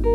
Hello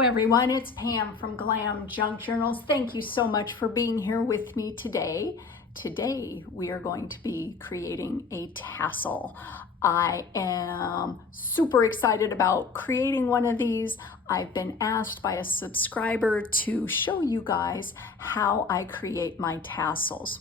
everyone, it's Pam from GlamJunkJournals. Thank you so much for being here with me today. Today we are going to be creating a tassel. I am super excited about creating one of these. I've been asked by a subscriber to show you guys how I create my tassels.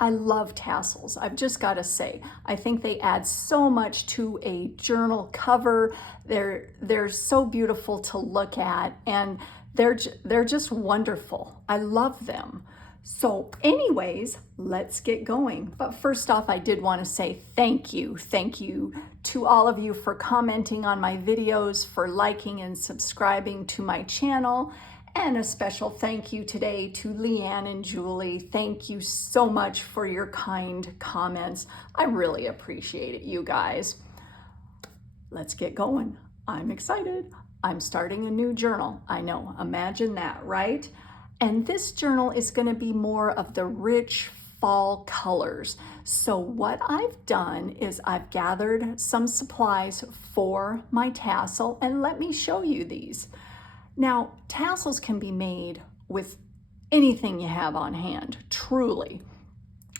I love tassels. I've just got to say, I think they add so much to a journal cover. They're so beautiful to look at, and they're just wonderful. I love them. So anyways, let's get going. But first off, I did want to say thank you. Thank you to all of you for commenting on my videos, for liking and subscribing to my channel. And a special thank you today to Leanne and Julie. Thank you so much for your kind comments. I really appreciate it, you guys. Let's get going. I'm excited. I'm starting a new journal. I know, imagine that, right? And this journal is going to be more of the rich fall colors. So what I've done is I've gathered some supplies for my tassel, and let me show you these. Now, tassels can be made with anything you have on hand, truly.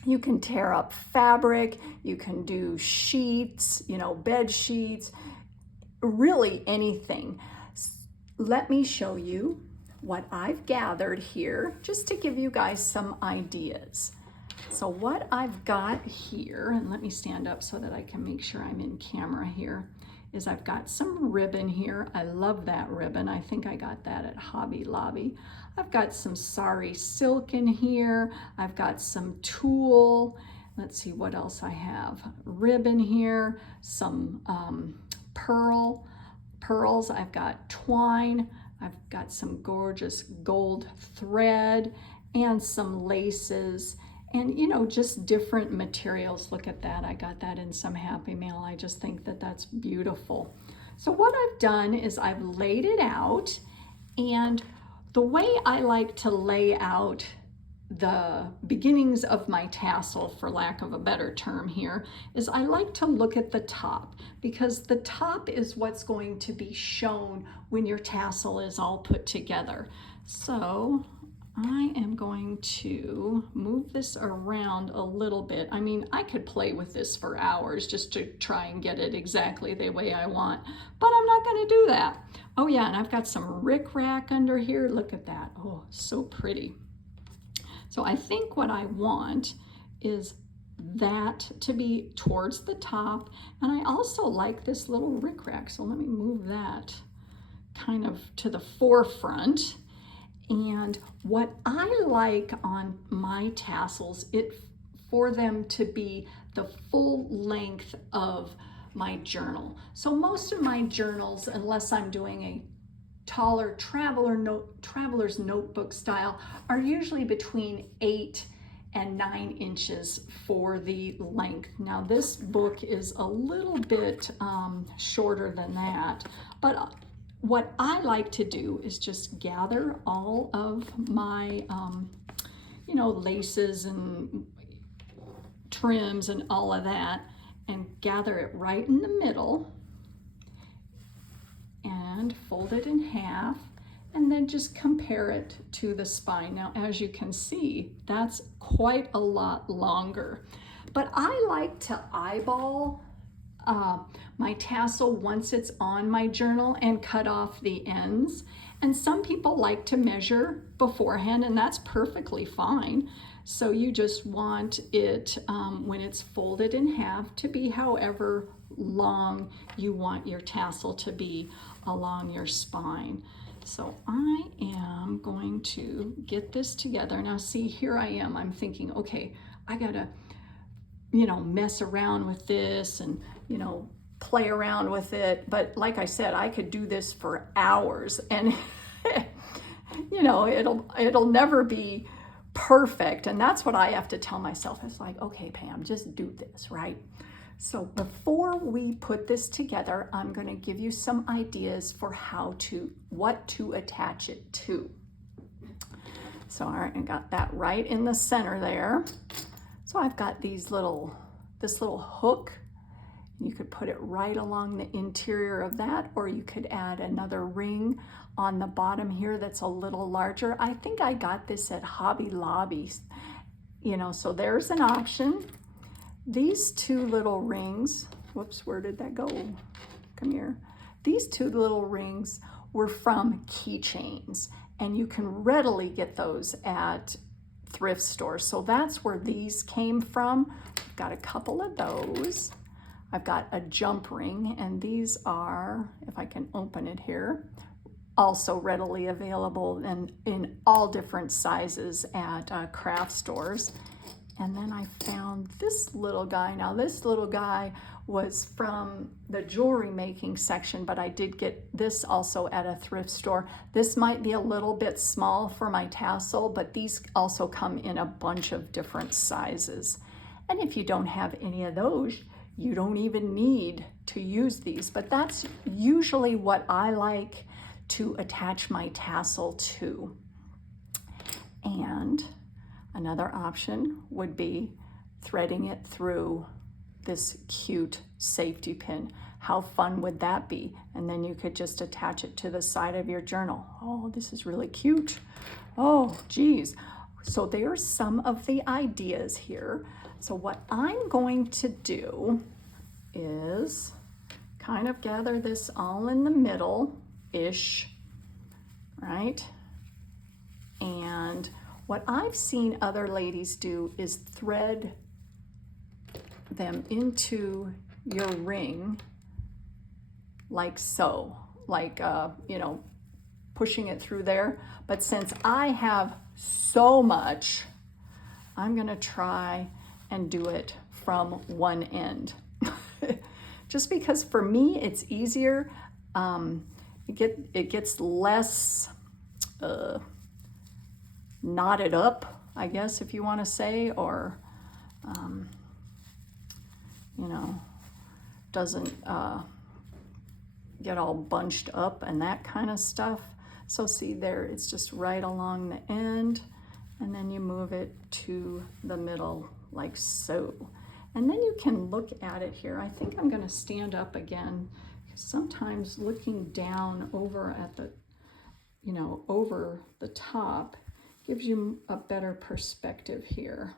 You can tear up fabric, you can do sheets, bed sheets, really anything. Let me show you what I've gathered here, just to give you guys some ideas. So what I've got here, and let me stand up so that I can make sure I'm in camera here, is I've got some ribbon here. I love that ribbon. I think I got that at Hobby Lobby. I've got some sari silk in here. I've got some tulle. Let's see what else I have. Ribbon here, some pearls. I've got twine. I've got some gorgeous gold thread and some laces. And just different materials. Look at that. I got that in some Happy Mail. I just think that that's beautiful. So what I've done is I've laid it out, and the way I like to lay out the beginnings of my tassel, for lack of a better term here, is I like to look at the top, because the top is what's going to be shown when your tassel is all put together. So I am going to move this around a little bit. I mean, I could play with this for hours just to try and get it exactly the way I want, but I'm not going to do that. Oh yeah, and I've got some rickrack under here. Look at that. Oh, so pretty. So I think what I want is that to be towards the top, and I also like this little rickrack, so let me move that kind of to the forefront. And what I like on my tassels, for them to be the full length of my journal. So most of my journals, unless I'm doing a taller traveler's notebook style, are usually between 8 and 9 inches for the length. Now this book is a little bit shorter than that, but what I like to do is just gather all of my, laces and trims and all of that, and gather it right in the middle and fold it in half, and then just compare it to the spine. Now, as you can see, that's quite a lot longer, but I like to eyeball my tassel once it's on my journal and cut off the ends. And some people like to measure beforehand, and that's perfectly fine. So you just want it, when it's folded in half, to be however long you want your tassel to be along your spine. So I am going to get this together. Now see, here I am. I'm thinking, okay, I gotta, mess around with this and, play around with it. But like I said, I could do this for hours, and it'll never be perfect. And that's what I have to tell myself. It's like, okay, Pam, just do this, right? So before we put this together, I'm going to give you some ideas for what to attach it to. So all right, I got that right in the center there. So I've got this little hook. You could put it right along the interior of that, or you could add another ring on the bottom here that's a little larger. I think I got this at Hobby Lobby, so there's an option. These two little rings, whoops, where did that go? Come here. These two little rings were from keychains, and you can readily get those at thrift stores. So that's where these came from. I've got a couple of those. I've got a jump ring, and these are, if I can open it here, also readily available in all different sizes at craft stores. And then I found this little guy. Now this little guy was from the jewelry making section, but I did get this also at a thrift store. This might be a little bit small for my tassel, but these also come in a bunch of different sizes. And if you don't have any of those, you don't even need to use these, but that's usually what I like to attach my tassel to. And another option would be threading it through this cute safety pin. How fun would that be? And then you could just attach it to the side of your journal. Oh, this is really cute. Oh, geez. So there's some of the ideas here. So what I'm going to do is kind of gather this all in the middle-ish, right? And what I've seen other ladies do is thread them into your ring like so, like, pushing it through there. But since I have so much, I'm gonna try and do it from one end. Just because for me it's easier. It gets less knotted up, I guess, if you want to say, or doesn't get all bunched up and that kind of stuff. So see there, it's just right along the end, and then you move it to the middle like so. And then you can look at it here. I think I'm going to stand up again, because sometimes looking down over at the, over the top gives you a better perspective here.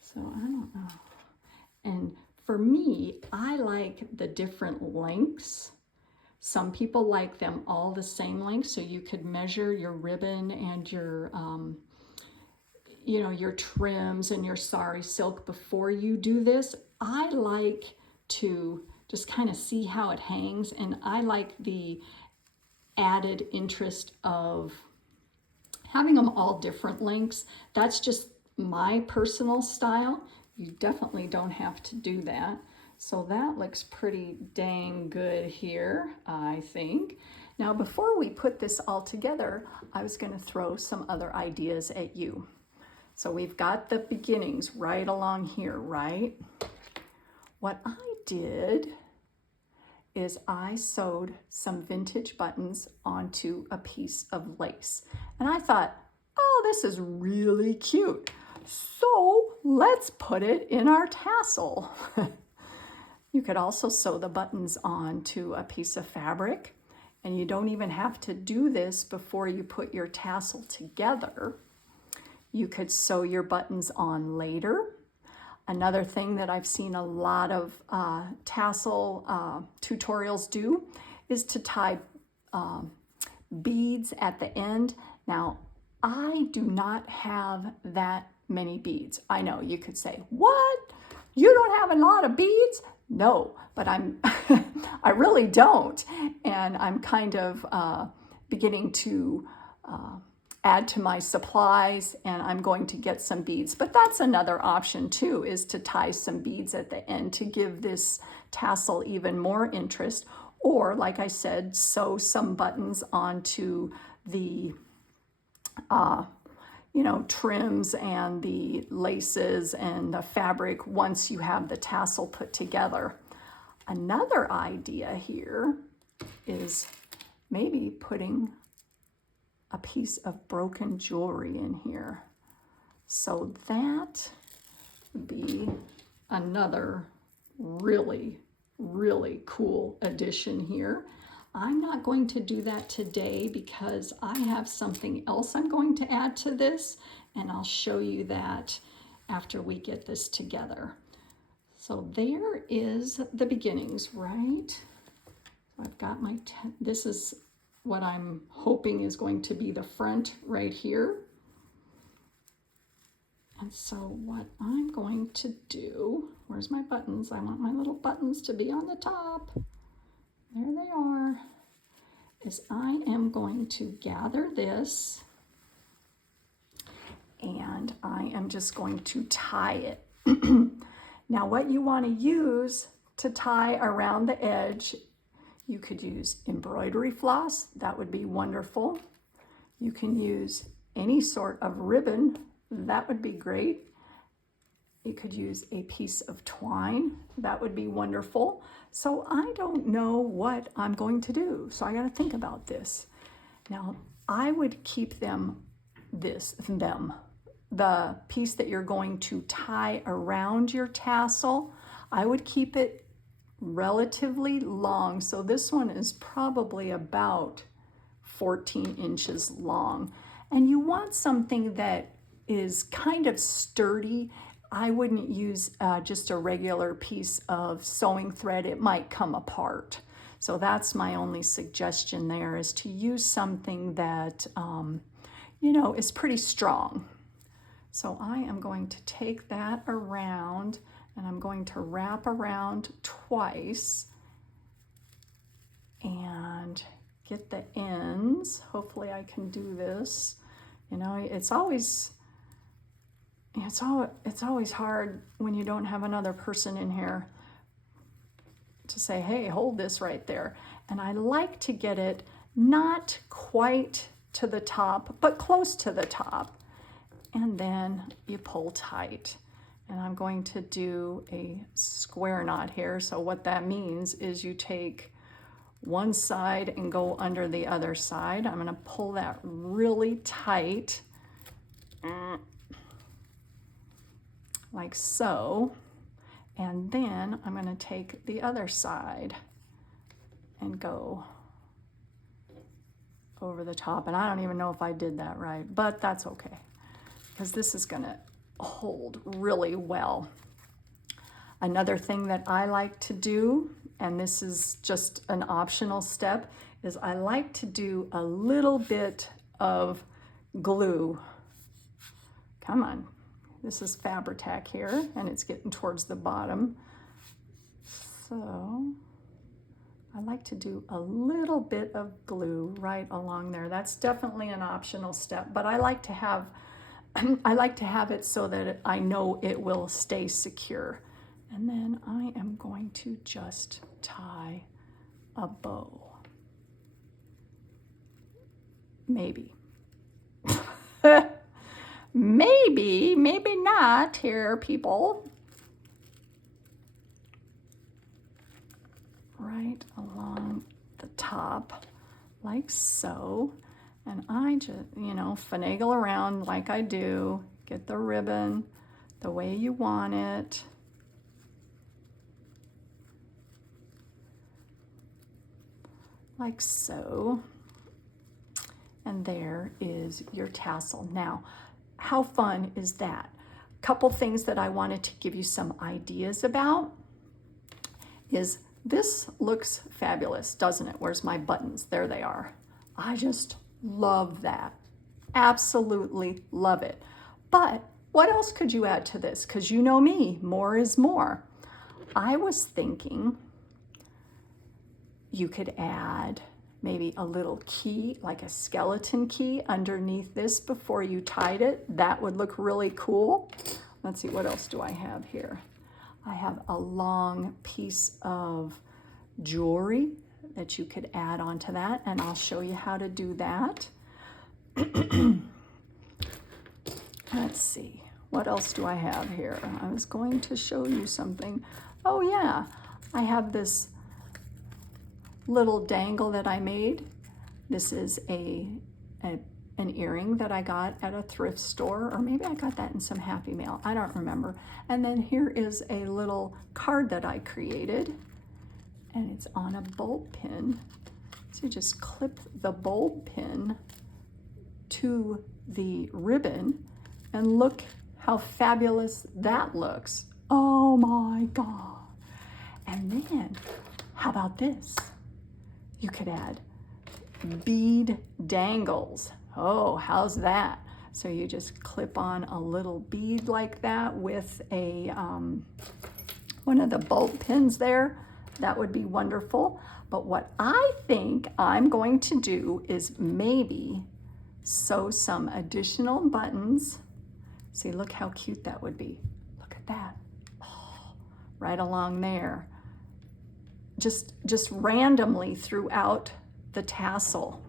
So I don't know. And for me, I like the different lengths. Some people like them all the same length, so you could measure your ribbon and your your trims and your sari silk before you do this. I like to just kind of see how it hangs, and I like the added interest of having them all different lengths. That's just my personal style. You definitely don't have to do that. So that looks pretty dang good here, I think. Now, before we put this all together, I was going to throw some other ideas at you. So we've got the beginnings right along here, right? What I did is I sewed some vintage buttons onto a piece of lace. And I thought, oh, this is really cute. So let's put it in our tassel. You could also sew the buttons onto a piece of fabric, and you don't even have to do this before you put your tassel together. You could sew your buttons on later. Another thing that I've seen a lot of tassel tutorials do is to tie beads at the end. Now, I do not have that many beads. I know you could say, what? You don't have a lot of beads? No, but I really don't. And I'm kind of beginning to add to my supplies, and I'm going to get some beads. But that's another option too, is to tie some beads at the end to give this tassel even more interest. Or, like I said, sew some buttons onto the you know, trims and the laces and the fabric once you have the tassel put together. Another idea here is maybe putting a piece of broken jewelry in here. So that would be another really, really cool addition here. I'm not going to do that today because I have something else I'm going to add to this, and I'll show you that after we get this together. So there is the beginnings, right? So I've got my, this is what I'm hoping is going to be the front right here. And so what I'm going to do, where's my buttons? I want my little buttons to be on the top. There they are. Is I am going to gather this and I am just going to tie it. Now what you want to use to tie around the edge, you could use embroidery floss, that would be wonderful. You can use any sort of ribbon, that would be great. You could use a piece of twine, that would be wonderful. So I don't know what I'm going to do, so I got to think about this. Now I would keep the piece that you're going to tie around your tassel, I would keep it relatively long. So this one is probably about 14 inches long. And you want something that is kind of sturdy. I wouldn't use just a regular piece of sewing thread. It might come apart. So that's my only suggestion there, is to use something that, you know, is pretty strong. So I am going to take that around and I'm going to wrap around twice and get the ends. Hopefully I can do this. You know, it's always hard when you don't have another person in here to say, hey, hold this right there. And I like to get it not quite to the top, but close to the top. And then you pull tight. And I'm going to do a square knot here. So what that means is you take one side and go under the other side. I'm going to pull that really tight, like so. And then I'm going to take the other side and go over the top. And I don't even know if I did that right, but that's okay, because this is going to hold really well. Another thing that I like to do, and this is just an optional step, is I like to do a little bit of glue. Come on, this is Fabri-Tac here, and it's getting towards the bottom. So I like to do a little bit of glue right along there. That's definitely an optional step, but I like to have it so that I know it will stay secure. And then I am going to just tie a bow. Maybe. maybe not here, people. Right along the top, like so. And I just, you know, finagle around like I do, get the ribbon the way you want it. Like so. And there is your tassel. Now, how fun is that? A couple things that I wanted to give you some ideas about is this looks fabulous, doesn't it? Where's my buttons? There they are. I just love that. Absolutely love it. But what else could you add to this? Because you know me, more is more. I was thinking you could add maybe a little key, like a skeleton key underneath this before you tied it. That would look really cool. Let's see, what else do I have here? I have a long piece of jewelry that you could add onto that, and I'll show you how to do that. Let's see, what else do I have here? I was going to show you something. Oh yeah, I have this little dangle that I made. This is an earring that I got at a thrift store, or maybe I got that in some Happy Mail, I don't remember. And then here is a little card that I created, and it's on a bulb pin. So you just clip the bulb pin to the ribbon, and look how fabulous that looks. Oh my God. And then, how about this? You could add bead dangles. Oh, how's that? So you just clip on a little bead like that with a one of the bulb pins there. That would be wonderful. But what I think I'm going to do is maybe sew some additional buttons. See, look how cute that would be. Look at that. Oh, right along there. Just randomly throughout the tassel.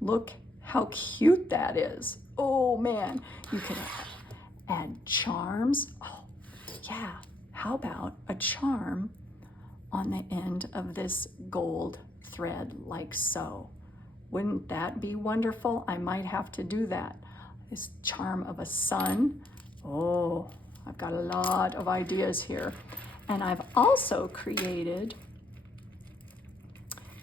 Look how cute that is. Oh man, you could add charms. Oh yeah, how about a charm on the end of this gold thread like so? Wouldn't that be wonderful? I might have to do that. This charm of a sun. Oh, I've got a lot of ideas here. And I've also created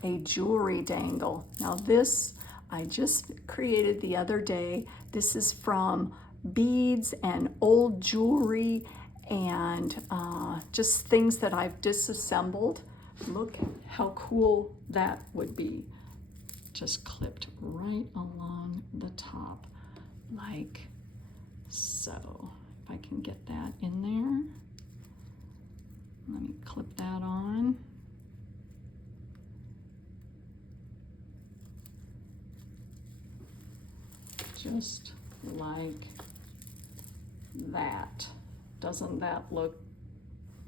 a jewelry dangle. Now this I just created the other day. This is from beads and old jewelry and just things that I've disassembled. Look how cool that would be. Just clipped right along the top like so. If I can get that in there. Let me clip that on. Just like that. Doesn't that look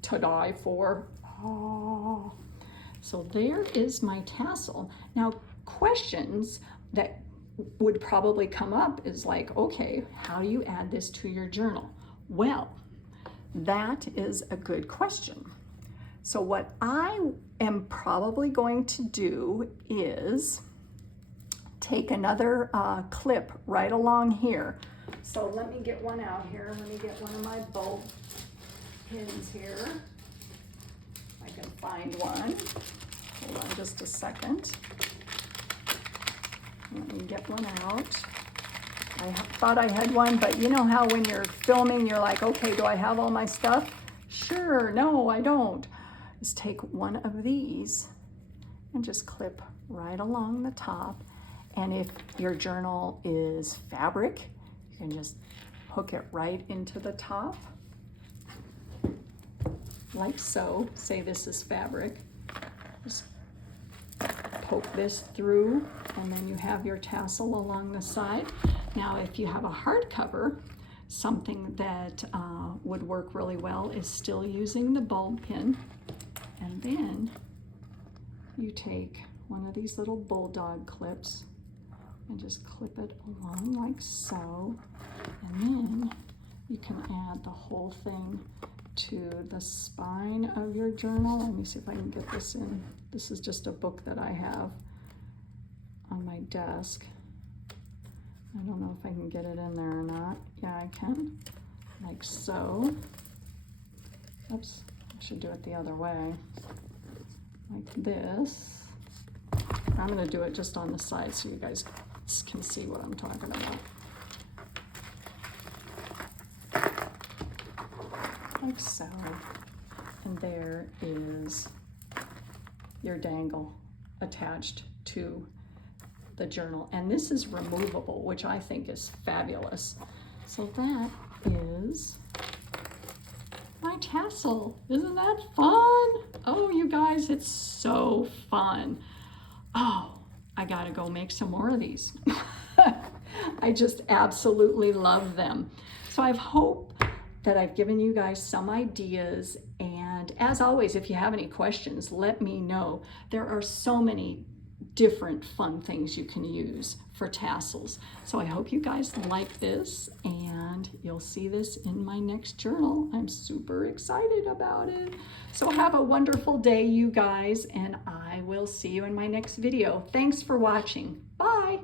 to die for? Oh. So there is my tassel. Now, questions that would probably come up is like, okay, how do you add this to your journal? Well, that is a good question. So what I am probably going to do is take another clip right along here. So let me get one out here. Let me get one of my bulb pins here. If I can find one. Hold on just a second. Let me get one out. I thought I had one, but you know how when you're filming, you're like, okay, do I have all my stuff? Sure, no, I don't. Just take one of these and just clip right along the top. And if your journal is fabric, you can just hook it right into the top, like so. Say this is fabric. Just poke this through, and then you have your tassel along the side. Now, if you have a hardcover, something that would work really well is still using the bulb pin. And then you take one of these little bulldog clips and just clip it along like so. And then you can add the whole thing to the spine of your journal. Let me see if I can get this in. This is just a book that I have on my desk. I don't know if I can get it in there or not. Yeah, I can, like so. Oops, I should do it the other way, like this. I'm gonna do it just on the side so you guys can see what I'm talking about. Like so. And there is your dangle attached to the journal. And this is removable, which I think is fabulous. So that is my tassel. Isn't that fun? Oh, you guys, it's so fun. Oh, I gotta go make some more of these. I just absolutely love them. So I hope that I've given you guys some ideas. And as always, if you have any questions, let me know. There are so many different fun things you can use for tassels. So I hope you guys like this, and and you'll see this in my next journal. I'm super excited about it. So have a wonderful day, you guys, and I will see you in my next video. Thanks for watching. Bye.